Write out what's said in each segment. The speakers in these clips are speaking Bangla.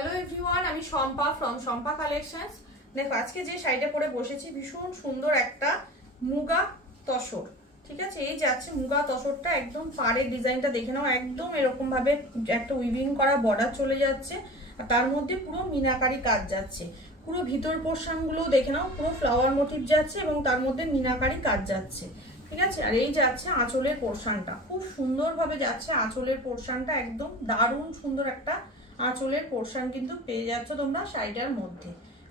হ্যালো এভরিওয়ান, আমি শম্পা ফ্রম শম্পা কালেকশনস। দেখো আজকে যে শাড়িটা পরে বসেছি ভীষণ সুন্দর একটা মুগা তসর। ঠিক আছে, এই যাচ্ছে মুগা তসরটা, একদম পাড়ের ডিজাইনটা দেখে নাও, একদম এরকম ভাবে একটা উইভিং করা বর্ডার চলে যাচ্ছে আর তার মধ্যে পুরো মিনাকারি কাজ যাচ্ছে। পুরো ভিতর পোর্শন গুলো দেখে নাও, পুরো ফ্লাওয়ার মোটিভ যাচ্ছে এবং তার মধ্যে মিনাকারি কাজ যাচ্ছে। ঠিক আছে, আর এই যাচ্ছে আঁচলের পোর্শনটা, খুব সুন্দরভাবে যাচ্ছে আঁচলের পোর্শনটা, একদম দারুণ সুন্দর একটা আঁচলের পোর্শন কিন্তু পেয়ে যাচ্ছ তোমরা শাড়িটার মধ্যে।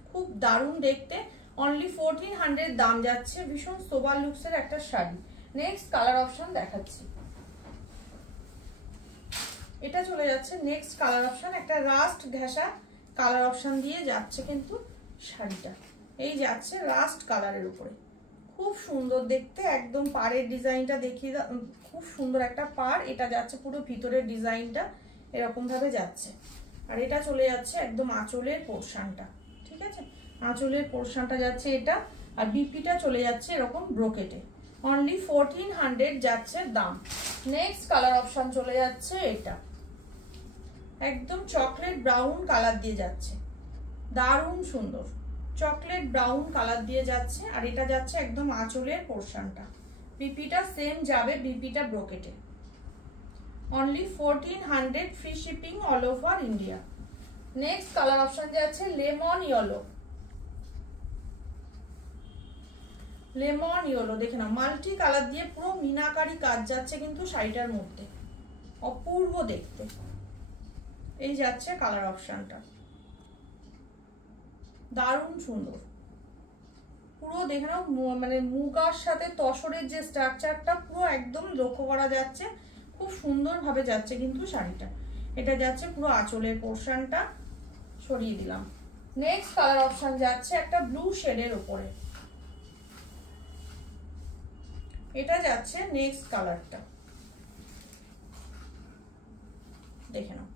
খুব দারুণ দেখতে, অনলি 1400 দাম যাচ্ছে। ভীষণ সোবার লুকসের একটা শাড়ি। নেক্সট কালার অপশন দেখাচ্ছি, এটা চলে যাচ্ছে নেক্সট কালার অপশন, একটা রাস্ট ঘেঁষা কালার অপশন দিয়ে যাচ্ছে কিন্তু শাড়িটা। এই যাচ্ছে রাস্ট কালারের উপরে, খুব সুন্দর দেখতে, একদম পাড়ের ডিজাইনটা দেখিয়ে, খুব সুন্দর একটা পাড়। এটা যাচ্ছে পুরো ভিতরের ডিজাইনটা এরকম ভাবে যাচ্ছে, আর এটা চলে যাচ্ছে একদম আঁচলের পোর্শনটা। ঠিক আছে, আঁচলের পোর্শনটা যাচ্ছে এটা, আর বিপিটা চলে যাচ্ছে এরকম ব্রোকেটে। অনলি 1400 যাচ্ছে দাম। নেক্সট কালার অপশন চলে যাচ্ছে এটা, একদম চকলেট ব্রাউন কালার দিয়ে যাচ্ছে, দারুণ সুন্দর চকলেট ব্রাউন কালার দিয়ে যাচ্ছে, আর এটা যাচ্ছে একদম আঁচলের পোর্শনটা। বিপিটা সেম যাবে, বিপিটা ব্রোকেটে। Only 1400, free shipping all over India. Next colour option যাচ্ছে লেমন ইয়েলো। লেমন ইয়েলো দেখে নাও, মাল্টি কালার দিয়ে পুরো মিনাকারি কাজ যাচ্ছে কিন্তু শাড়িটার মধ্যে, অপূর্ব দেখতে। এই যাচ্ছে কালার অপশনটা, দারুণ সুন্দর পুরো দেখে নাও, মানে মুগার সাথে তসরের যে স্ট্রাকচারটা পুরো একদম লক্ষ্য করা যাচ্ছে, খুব সুন্দর ভাবে যাচ্ছে কিন্তু শাড়িটা। এটা যাচ্ছে পুরো আঁচলের পোর্শনটা, সরিয়ে দিলাম। নেক্সট কালার অপশন যাচ্ছে একটা ব্লু শেডের উপরে, এটা যাচ্ছে নেক্সট কালারটা, দেখে নাও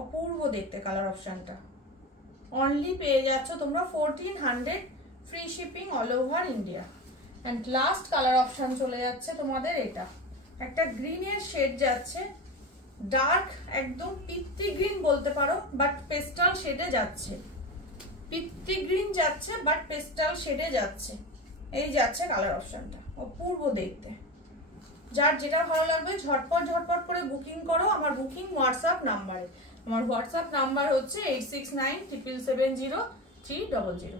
অপূর্ব দেখতে কালার অপশনটা। অনলি পেয়ে যাচ্ছ তোমরা 1400, free shipping all over India. And last colour option চলে যাচ্ছে তোমাদের এটা, একটা গ্রিনের শেড যাচ্ছে, ডার্ক একদম পিত্তি গ্রিন বলতে পারো, বাট পেস্টাল শেডে যাচ্ছে, পিত্তি গ্রিন যাচ্ছে বাট পেস্টাল শেডে যাচ্ছে। এই যাচ্ছে কালার অপশনটা, অপূর্ব দেখতে। যার যেটা ভালো লাগবে ঝটপট ঝটপট করে বুকিং করো আমার বুকিং হোয়াটসঅ্যাপ নাম্বারে। আমার হোয়াটসঅ্যাপ নাম্বার হচ্ছে 8697700300।